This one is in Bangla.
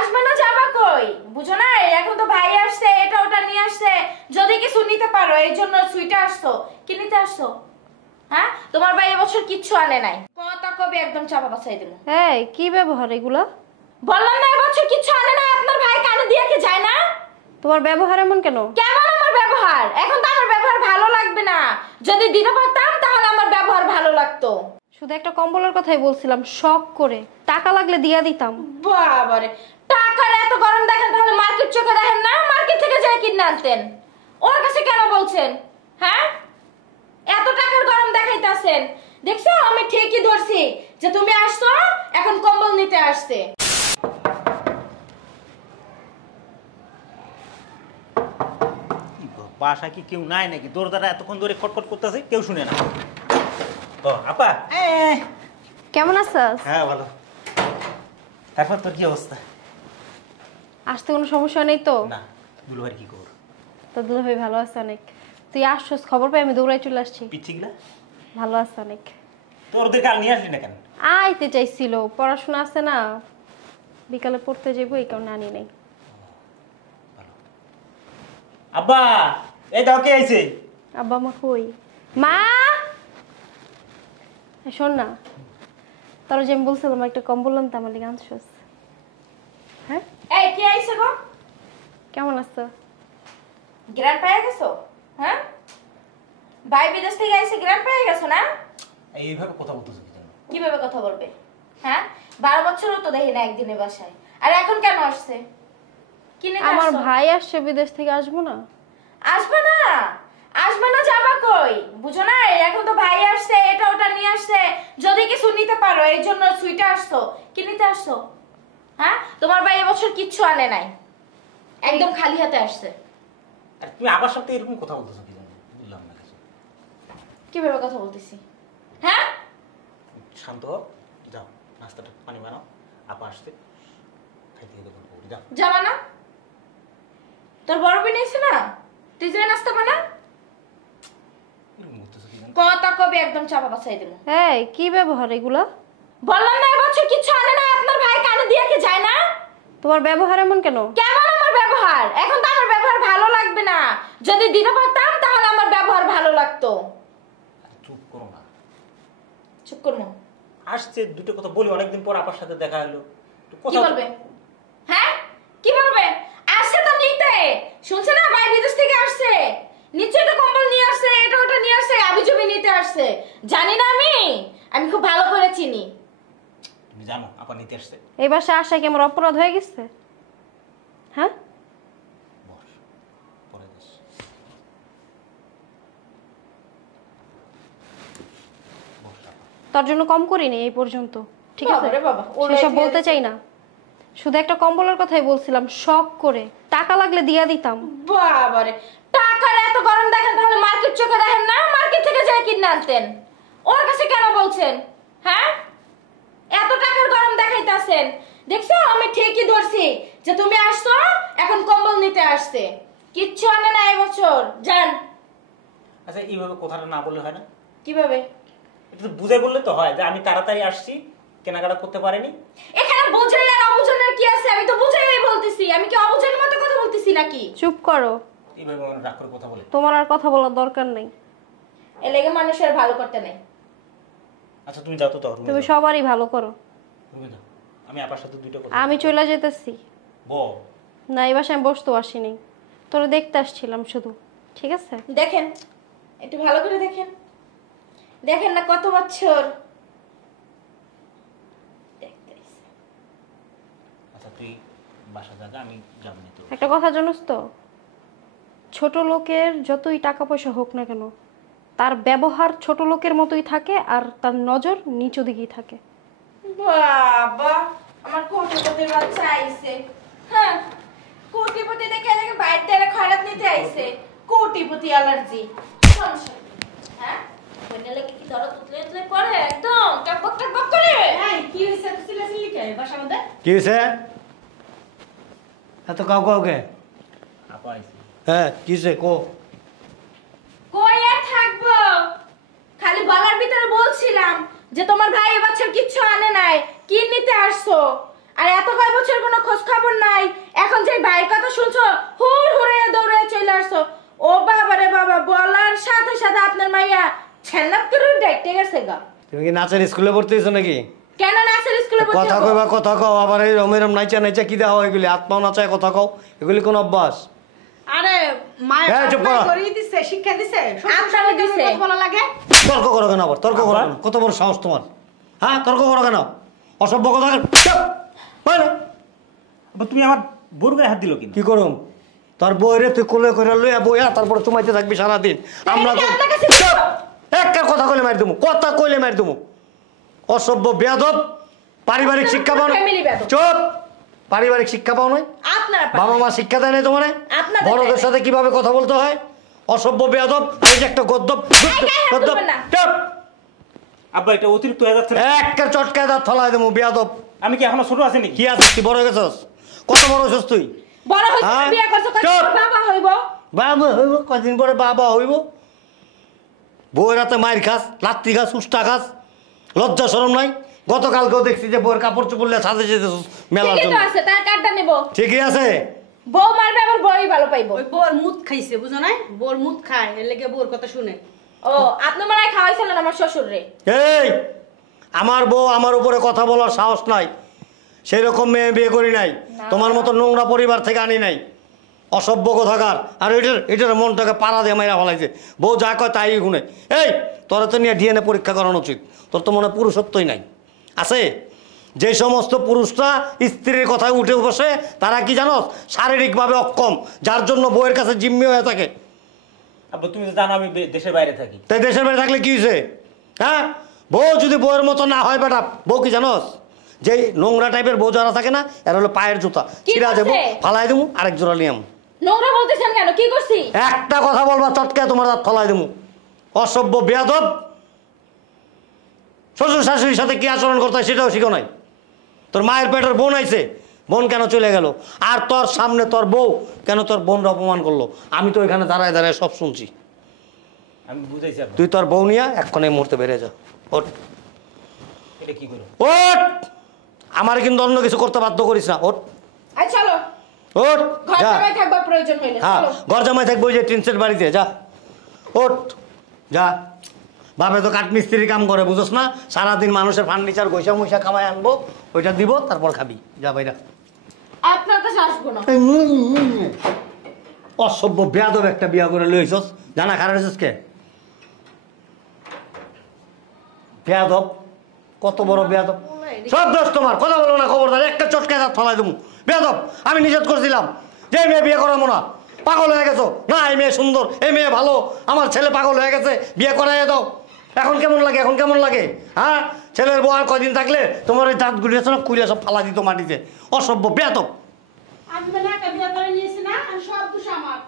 আসবে না যাবা কই? বুঝো না, এখন তো ভাই আসছে, এটা ওটা নিয়ে আসছে। যদি কিছু নিতে পারো এই জন্য সুইটে আসছো। কি নিতে আসছো? হ্যাঁ, তোমার ভাই এবছর কিচ্ছু আনে নাই। কথা কবে একদম চাপা বাছাই দিল। এই কি ব্যবহার এগুলা? বললাম না এবছর কিচ্ছু আনে নাই। আপনার ভাই কানে দিয়ে কি যায় না? তোমার ব্যবহার এমন কেন? কেমন আমার ব্যবহার? এখন তো আমার ব্যবহার ভালো লাগবে না। যদি দিতে পারতাম তাহলে আমার ব্যবহার ভালো লাগতো। শুধু একটা কম্বলের কথাই বলছিলাম, শখ করে। টাকা লাগলে দিয়া দিতাম। বাবারে, টাকার এত গরম দেখেন তাহলে মার্কেট চোখে দেখেন না? মার্কেট থেকে যাই কিনে আনতেন। ওর কাছে কেন বলছেন? হ্যাঁ, এত টাকার গরম দেখাইতাছেন। দেখছো আমি ঠিকই ধরছি যে তুমি আসছো, এখন কম্বল নিতে আসছে। বাসায় কি কেউ নাই নাকি? দরজাটা এতক্ষণ ধরে খটখট করতেছে, কেউ শুনে না। ও আপা, কেমন আছিস? হ্যাঁ ভালো। তারপর তোর কি অবস্থা? আসতে কোনো সমস্যা নেই তো? না, দুলাভাই কি খবর? তো দুলাভাই ভালো আছে অনেক। তুই আসছস খবর পাই, আমি দৌড়াই চলে আসছি। পিচ্ছিগুলা ভালো আছে অনেক। তোর ওদের কাল নিয়ে আসলি না কেন? আইতে চাইছিল, পড়াশোনা আছে না, বিকালে পড়তে যাবো, এই কারণে আনি নাই। আব্বা, এই দাও কে আইছে? আব্বা মা কই? মা, শোন না, তোর যে আমি বলছিলাম একটা কম্বল আনতে, আমার লিগে আনছস? হ্যাঁ, এই কে আইছে গো? কেমন আছো? গ্রান্ড পেয়ে গেছো? হ্যাঁ, ভাই বিদেশ থেকে আইছে, গ্রান্ড পেয়ে গেছো না? এইভাবে কথা বলতেছো কি জানো? কিভাবে কথা বলবে? হ্যাঁ, 12 বছরও তো দেখি না একদিনে বাসায়। আর এখন কেন আসছে? কি নিতে আসছো? আমার ভাই আসছে বিদেশ থেকে, আসবো না? আসবে না? আসবে না যাবা কই? বুঝো না, এখন তো ভাই আসছে, এটা ওটা নিয়ে আসছে। যদি কিছু নিতে পারো এই জন্য সুইটে আসছো। কি নিতে আসছো? হ্যাঁ, তোমার ভাই এবছর কিচ্ছু আনে নাই, একদম খালি হাতে আসছে। আর তুমি আবার সাথে এরকম কথা বলতেছো কি জানো? বুঝলাম না কিছু। কিভাবে কথা বলতেছি? হ্যাঁ, শান্ত হও, যাও নাস্তাটা পানি বানাও, আপা আসতে খাইতে গেলে গল্প করি, যাও। যাবা না? তোর বড় বোন এসে না, তুই যে নাস্তা বানা। এরকম বলতেছো কি জানো? কথা কবে একদম চাপা বাছাই দিল। এই কি ব্যবহার এগুলা? বললাম না এবছর কিচ্ছু আনে না। আপনার ভাই কানে দিয়ে কি যায় না? তোমার ব্যবহার এমন কেন? কেমন আমার ব্যবহার? এখন তো আমার ব্যবহার ভালো লাগবে না। যদি দিতে পারতাম তাহলে আমার ব্যবহার ভালো লাগতো। চুপ করো না। চুপ করবো? আসছে দুটো কথা বলি, অনেকদিন পর আপার সাথে দেখা হলো। কি বলবে? হ্যাঁ, কি বলবে? আসছে তো নিতে, শুনছে না ভাই বিদেশ থেকে আসছে, নিশ্চয়ই তো কম্বল নিয়ে আসছে, এটা ওটা নিয়ে আসছে, আবিজুবি নিতে আসছে। জানি না আমি খুব ভালো করে চিনি। তুমি জানো আপা নিতে আসছে? এই বাসায় আসা কি আমার অপরাধ হয়ে গেছে? হ্যাঁ, বস, পরে যাস। বস আপা। তোর জন্য কম করিনি এই পর্যন্ত, ঠিক আছে? বাবারে বাবা, ওরে সেসব কি বলতে হয়েছে? চাই না, শুধু একটা কম্বলের কথাই বলছিলাম, শখ করে। টাকা লাগলে দিয়া দিতাম। বাবারে, টাকার এত গরম দেখেন তাহলে মার্কেট চোখে দেখেন না? মার্কেট থেকে যাই কিনে আনতেন। ওর কাছে কেন বলছেন? হ্যাঁ, এত টাকার গরম দেখাইতাছেন। দেখছো আমি ঠিকই ধরছি যে তুমি আসছো, এখন কম্বল নিতে আসছে। কিচ্ছু আনে না এবছর। জান। আচ্ছা, এইভাবে কথাটা না বললে হয় না? কিভাবে? এটা তো বুঝাই বললে তো হয় যে আমি তাড়াতাড়ি আসছি, কেনাকাটা করতে পারিনি। এখানে বোঝাই আর অবুঝনের কি আছে? আমি তো বুঝাই বলতেছি। আমি কি অবুঝনের মতো কথা বলতেছি নাকি? চুপ করো, এইভাবে মানে রাগ করে কথা বলে? তোমার আর কথা বলার দরকার নেই। এ লেগে মানুষের ভালো করতে নেই। আচ্ছা তুমি যাও তো, তাও তুমি সবারই ভালো করো। রুমে যাও, আমি আপার সাথে দুইটা কথা আমি চলে যেতেছি। বল। না, এই বাসায় আমি বসতেও আসিনি, তোরা দেখতে আসছিলাম শুধু, ঠিক আছে? দেখেন, একটু ভালো করে দেখেন। দেখেন না কত বছর দেখতে আইছে। আচ্ছা তুই বাসা যা, আমি যাবো না তো। একটা কথা জানোস তো, ছোট লোকের যতই টাকা পয়সা হোক না কেন, তার ব্যবহার ছোট লোকের মতোই থাকে, আর তার নজর নিচু দিকেই থাকে। বাবা, আমার কোটিপতির বাচ্চা আইছে। হ্যাঁ, কোটিপতি দেখে এলাকে বাইরে থেকে খয়রাত নিতে আইছে। কোটিপতি অ্যালার্জি সমস্যা। হ্যাঁ, কইনা লাগে কি দরদ উতলে উতলে পড়ে একদম টকবক টকবক করে। এই কি হইছে? তুই চিল্লাচিল্লি কে বাসার মধ্যে? কি হয়েছে? এত কাউ কাউকে? আপা আইছি। হ্যাঁ, কি হয়েছে কো? কই আর থাকবো? খালি বলার ভিতরে বলছিলাম যে তোমার ভাই এবছর কিচ্ছু আনে নাই, কি নিতে আসছো? আর এত কয় বছর কোনো খোঁজ খবর এখন যে ভাইয়ের কথা শুনছো হুর হুরে দৌড়ে চলে আসছো। ও বাবা রে বাবা, বলার সাথে সাথে আপনার মাইয়া ছেন্নাপ করে দেখতে গেছে গা। তুমি কি নাচের স্কুলে ভর্তি হয়েছো নাকি? কেন নাচের স্কুলে ভর্তি কথা হবো? কইবা কথা কও, আবার এই রমেরম নাইচা নাইচা কি দেওয়া এগুলি? আত্মাও নাচায় কথা কও, এগুলি কোন অভ্যাস? আরে মায়ের হ্যাঁ, চুপ করো। করিয়ে দিছে, শিক্ষা দিছে, আপনারা দিছে। কথা বলা লাগে। তর্ক করো কেন আবার? তর্ক করো কেন? কত বড় সাহস তোমার? হ্যাঁ, তর্ক করো কেন? অসভ্য কথা কেন? চুপ! বলো। আব্বা তুমি আমার বোর গায়ে হাত দিল কিনা? কি করুম? তোর বইরে তুই কোলে করে লইয়া বইয়া তারপরে চুমাইতে থাকবি সারাদিন। আমরা এটা কি আপনার কাছে চুপ! একটা কথা কইলে মার দেবো, কথা কইলে মার দেবো। অসভ্য বেয়াদব, পারিবারিক আপনার শিক্ষা পাও না? family বেয়াদব। চুপ! পারিবারিক শিক্ষা পাও নাই? আপনার বাবা মা শিক্ষা দেয় নাই তোমারে? আপনাদের বড়দের দেয় নাই। সাথে কিভাবে কথা বলতে হয়? অসভ্য বেয়াদব, এই যে একটা গদ্দপ গায়ে হাত গদ্দপ। দিবেন না। চুপ! আব্বা এটা অতিরিক্ত হয়ে যাচ্ছে না? একটা চটকায় দাঁত ফলাই দেবো বেয়াদব। আমি কি এখনো ছোট আছি নাকি? কি আছিস তুই? বড় হয়ে গেছস? কত বড় হয়েছস তুই? বড় হইছে হ্যাঁ? বিয়ে করছো, চুপ! বাবা হইব। বাবা হইব? কদিন পরে বাবা হইব? বউয়ের হাতে মায়ের খাস, লাত্তি খাস, উষ্টা খাস, লজ্জা শরম নাই? গতকালকেও দেখছি যে বউয়ের কাপড় চোপড় সাজে যেতেছ মেলার ঠিকই জন্য। তো আছে, তার কার্ডটা নেব। ঠিকই আছে। বউ মারবে আবার বউই ভালো পাইবো। ওই বোর মুত খাইছে, বুঝো না? বোর মুত খায়, এর লেগে বোর কথা শুনে। ও, আপনি মনে হয় খাওয়াইছিলেন আমার শ্বশুর রে। এই আমার বউ আমার উপরে কথা বলার সাহস নাই, সেই রকম মেয়ে বিয়ে করি নাই, তোমার মতো নোংরা পরিবার থেকে আনি নাই। অসভ্য কথাকার। আর এটার মনটাকে পাড়া দিয়ে মাইরা ফেলাইছে। বউ যা কয় তাই শুনে। এই তোরা তো নিয়ে ডিএনএ পরীক্ষা করানো উচিত। তোর তো মনে হয় পুরুষত্বই নাই। আছে যে সমস্ত পুরুষরা স্ত্রীর কথায় উঠে বসে, তারা কি জানো শারীরিকভাবে অক্ষম, যার জন্য বউয়ের কাছে জিম্মি হয়ে থাকে। আব্বা তুমি তো জানো আমি দেশের বাইরে থাকি। তাই দেশের বাইরে থাকলে কি হয়েছে? হ্যাঁ, বউ যদি বউয়ের মতো না হয় বেটা, বউ কি জানোস যে নোংরা টাইপের বউ যারা থাকে না, এরা হলো পায়ের জুতা। কি ছিঁড়া যাবো, করছে? ফালাই দেবো, আরেক জোড়া নিয়াম। নোংরা বলতেছেন কেন? কি করছি? একটা কথা বলবা চটকে তোমার দাঁত ফলাই দেবো। অসভ্য বেয়াদব। শ্বশুর শাশুড়ির সাথে কি আচরণ করতে হয় সেটাও শিখো নাই। তোর মায়ের পেটের বোন আইছে, বোন কেন চলে গেল? আর তোর সামনে তোর বউ কেন তোর বোনরা অপমান করলো? আমি তো এখানে দাঁড়ায় দাঁড়ায় সব শুনছি। আমি বুঝাইছি আব্বা। তুই তোর বউ নিয়ে এক্ষণ এই মুহূর্তে বেড়ে যা। ওঠ, এটা কি করো? ওঠ! আমার কিন্তু অন্য কিছু করতে বাধ্য করিস না। ওঠ, আই চলো, ওঠ, ঘর যা। জামাই থাকবা প্রয়োজন হইলে। হ্যাঁ, চলো। ঘর জামাই থাকবো ওই যে টিনসের বাড়িতে। যা, ওঠ, যা। বাপে তো কাঠমিস্ত্রির কাম করে, বুঝোস না? সারাদিন মানুষের ফার্নিচার গৈসা মৈসা খামায় আনবো, ওইটা দিব, তারপর খাবি। যা বাইরা। আপনার কাছে আসবো না। অসভ্য বেয়াদব একটা বিয়া করে লইছস, জানা খারাপ হয়েছিস কে? বেয়াদব, কত বড় বেয়াদব। সব দোষ তোমার, কথা বলো না, খবরদার। একটা চটকায় দাঁত ফলাই দেবো। বেয়াদব, আমি নিষেধ করছিলাম যে এই মেয়ে বিয়ে করাবো না। পাগল হয়ে গেছো না? এই মেয়ে সুন্দর, এই মেয়ে ভালো, আমার ছেলে পাগল হয়ে গেছে, বিয়ে করাইয়া দাও। এখন কেমন লাগে? এখন কেমন লাগে? হ্যাঁ, ছেলের বউ আর কয়দিন থাকলে তোমার ওই দাঁত গুলিয়েছ না, কুইলে সব ফালা দিত মাটিতে। অসভ্য বেয়াদব। আমি বলে একটা বিয়ে করে নিয়েছি না, আর সব দোষ আমার।